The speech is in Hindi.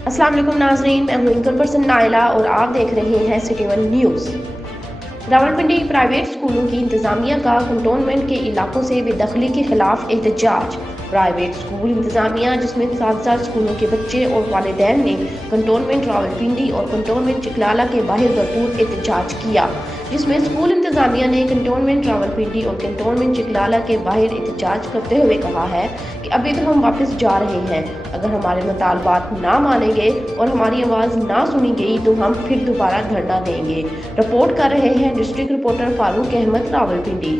अस्सलाम वालेकुम नाज़रीन, मैं हूं एंकर पर्सन नाइला और आप देख रहे हैं city one news. Rawalpindi private स्कूलों की इंतजामिया का कंटोनमेंट के इलाकों से बेदखली के खिलाफ एहतजाज। प्राइवेट स्कूल इंतजामिया जिसमें 7,000 स्कूलों के बच्चे और वालिदैन ने कंटोनमेंट रावलपिंडी और कंटोनमेंट चिकलाला के बाहर भरपूर एहतजाज किया, जिसमें स्कूल इंतजामिया ने कंटोनमेंट रावलपिंडी और कंटोनमेंट चिकलाला के बाहर एहतजाज करते हुए कहा है कि अभी तो हम वापस जा रहे हैं, अगर हमारे मुतालबात ना माने गए और हमारी आवाज़ ना सुनी गई तो हम फिर दोबारा धरना देंगे। रिपोर्ट कर रहे हैं डिस्ट्रिक्ट रिपोर्टर फारूक अहमद, रावलपिंडी।